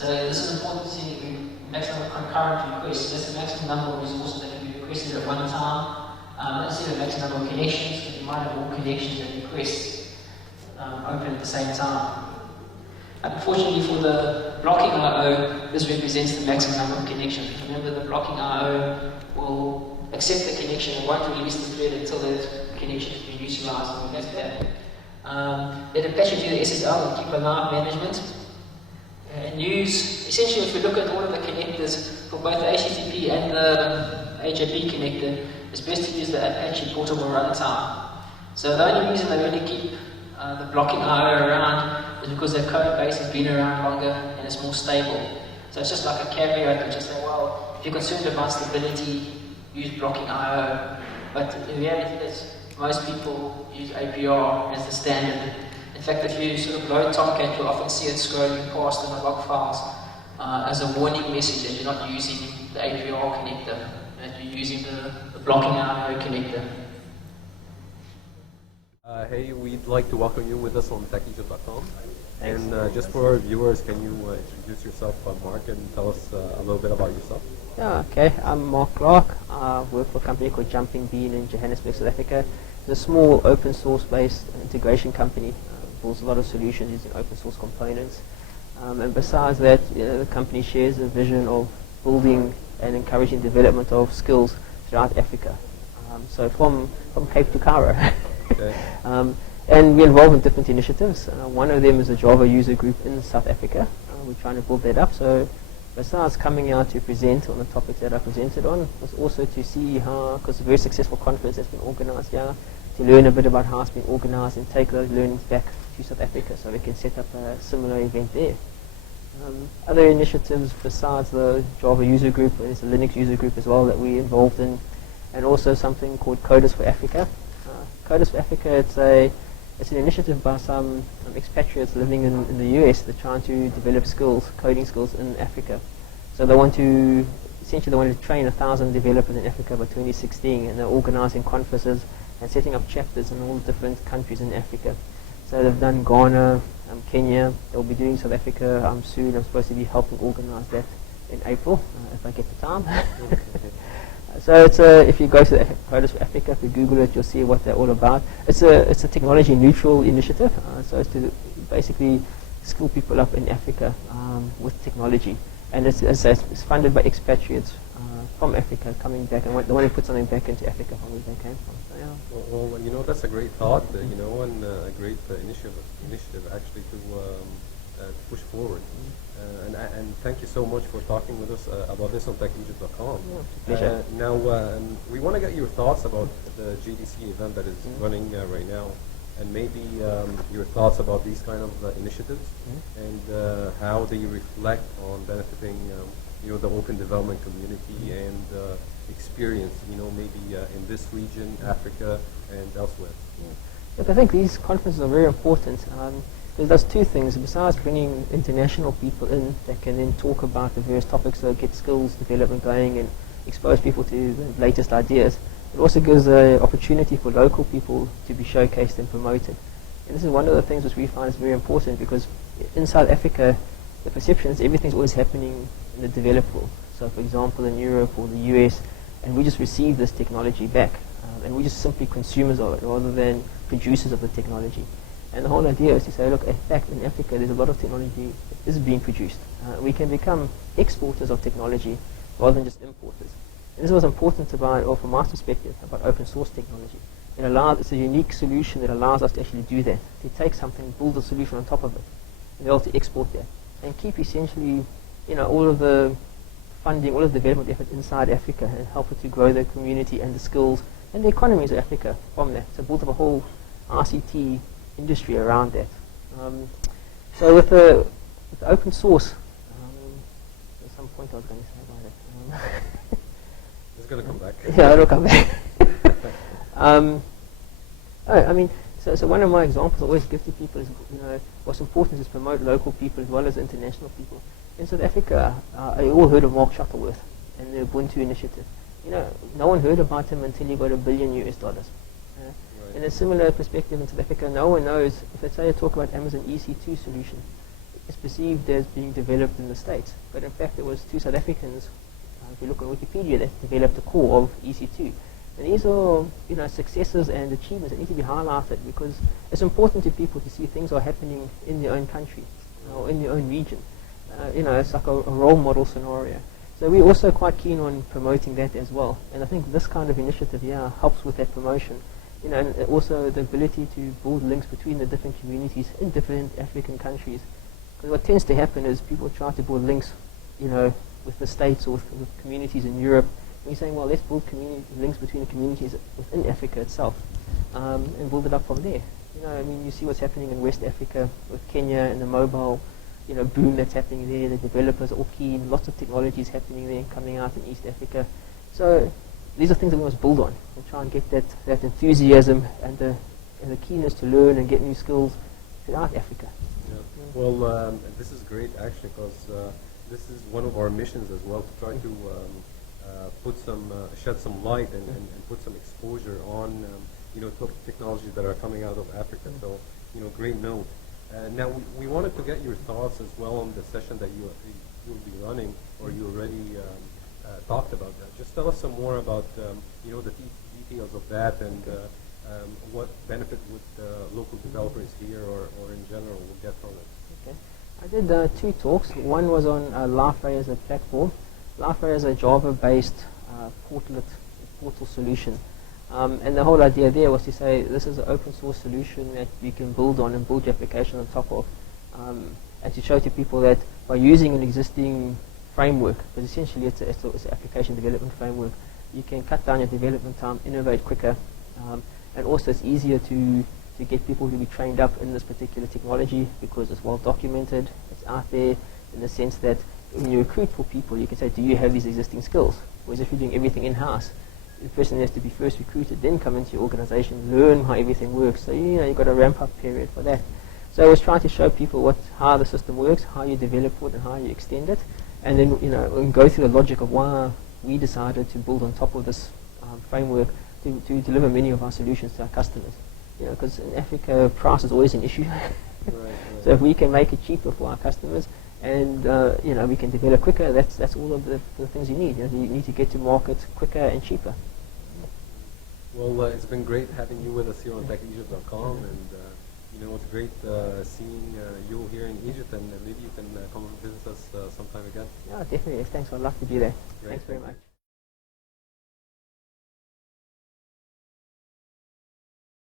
So this is important to see maximum concurrent requests. That's the maximum number of resources that can be requested at one time. That's the maximum number of connections, because you might have more connections and requests open at the same time. Unfortunately for the blocking I/O, this represents the maximum number of connections. Remember, the blocking I/O will accept the connection and won't release the thread until that connection has been utilized. And that's bad. It attaches to the SSL and keep alive management. And use, essentially, if we look at all of the connectors for both the HTTP and the HTTP connector, it's best to use the Apache portable runtime. So the only reason they really keep the blocking I/O around is because their code base has been around longer and it's more stable. So it's just like a caveat which is say, well, if you're concerned about stability, use blocking I/O. But the reality is, most people use APR as the standard. In fact, if you sort of load Tomcat, you'll often see it scrolling past in the log files as a warning message that you're not using the APR connector, that you're using the blocking I/O connector. Hey, we'd like to welcome you with us on techegypt.com. And just for our viewers, can you introduce yourself, Mark, and tell us a little bit about yourself? Yeah, okay. I'm Mark Clarke. I work for a company called Jumping Bean in Johannesburg, South Africa. It's a small open source based integration company. Builds a lot of solutions using open source components. And besides that, the company shares a vision of building and encouraging development of skills throughout Africa. So from Cape to Cairo. Okay. And we're involved in different initiatives. One of them is a Java user group in South Africa. We're trying to build that up. So besides coming out to present on the topics that I presented on, was also to see how, because it's a very successful conference that's been organized here, to learn a bit about how it's been organized and take those learnings back to South Africa so we can set up a similar event there. Other initiatives besides the Java user group, there's a Linux user group as well that we're involved in, and also something called Coders for Africa. Coders for Africa, it's an initiative by some expatriates living in the US. They're trying to develop skills, coding skills in Africa. So they want to, essentially they want to train 1,000 developers in Africa by 2016, and they're organizing conferences and setting up chapters in all the different countries in Africa. So they've done Ghana, Kenya, they'll be doing South Africa soon. I'm supposed to be helping organize that in April, if I get the time. So it's if you go to the Coders for Africa, if you Google it, you'll see what they're all about. It's a technology neutral initiative, so it's to basically skill people up in Africa with technology. And it's funded by expatriates from Africa coming back, and they want to put something back into Africa from where they came from. So, yeah. Well, you know, that's a great thought, you know, and a great initiative actually to push forward. And thank you so much for talking with us about this on techegypt.com. Yeah, pleasure. Now, we want to get your thoughts about the JDC event that is running right now, and maybe your thoughts about these kind of initiatives and how they reflect on benefiting you know, the open development community and experience, you know, maybe in this region, Africa, and elsewhere. Yeah. Look, I think these conferences are very important. It does two things. Besides bringing international people in that can then talk about the various topics, that get skills development going and expose people to the latest ideas, it also gives an opportunity for local people to be showcased and promoted. And this is one of the things which we find is very important, because in South Africa, the perception is everything's always happening in the developed world. So for example, in Europe or the US, and we just receive this technology back, and we're just simply consumers of it rather than producers of the technology. And the whole idea is to say, look, in fact, in Africa, there's a lot of technology that is being produced. We can become exporters of technology rather than just importers. And this was important about, or from my perspective, about open source technology. It's a unique solution that allows us to actually do that, to take something, build a solution on top of it, and be able to export that, and keep essentially, you know, all of the funding, all of the development effort inside Africa, and help it to grow the community and the skills and the economies of Africa from that. So build up a whole RCT industry around that. So with the open source, there's some point I was going to say about it. It's going to come back. Yeah, it'll come back. I mean, so one of my examples I always give to people is, you know, what's important is promote local people as well as international people. In South Africa, I all heard of Mark Shuttleworth and the Ubuntu initiative. You know, no one heard about him until he got $1 billion US. In a similar perspective in South Africa, no one knows, if let's say I talk about Amazon EC2 solution, is perceived as being developed in the States, but in fact it was two South Africans, if you look on Wikipedia, that developed the core of EC2. And these are, successes and achievements that need to be highlighted, because it's important to people to see things are happening in their own country or in their own region. It's like a role model scenario. So we're also quite keen on promoting that as well. And I think this kind of initiative, helps with that promotion. And also the ability to build links between the different communities in different African countries. Because what tends to happen is people try to build links, with the States or with communities in Europe. And you're saying, well, let's build links between the communities within Africa itself, and build it up from there. You see what's happening in West Africa with Kenya and the mobile, boom that's happening there. The developers are all keen. Lots of technologies happening there, coming out in East Africa. So these are things that we must build on and try and get that enthusiasm and the keenness to learn and get new skills throughout Africa. Yeah. Well, this is great actually, because this is one of our missions as well, to try to shed some light and put some exposure on technologies that are coming out of Africa. So great note. Now we wanted to get your thoughts as well on the session that you'll be running, or you already talked about that. Just tell us some more about the details of that, and what benefit would local developers here or in general will get from it. Okay. I did 2 talks. One was on LifeRay as a platform. LifeRay is a Java-based portal solution. And the whole idea there was to say this is an open source solution that you can build on and build your application on top of. And to show to people that by using an existing framework, because essentially it's an application development framework, you can cut down your development time, innovate quicker, and also it's easier to get people to be trained up in this particular technology because it's well documented, it's out there, in the sense that when you recruit for people, you can say, do you have these existing skills? Whereas if you're doing everything in-house, the person has to be first recruited, then come into your organization, learn how everything works. So you've got a ramp-up period for that. So I was trying to show people how the system works, how you develop it, and how you extend it, and then and go through the logic of why we decided to build on top of this framework to deliver many of our solutions to our customers. Because in Africa, price is always an issue. Right. So if we can make it cheaper for our customers, and we can develop quicker, that's all of the things you need. You need to get to market quicker and cheaper. Well, it's been great having you with us here on techegypt.com, and it's great seeing you here in Egypt, and maybe you can come and visit us sometime again. Yeah, definitely. Thanks. I'd love to be there. Great. Thanks very much.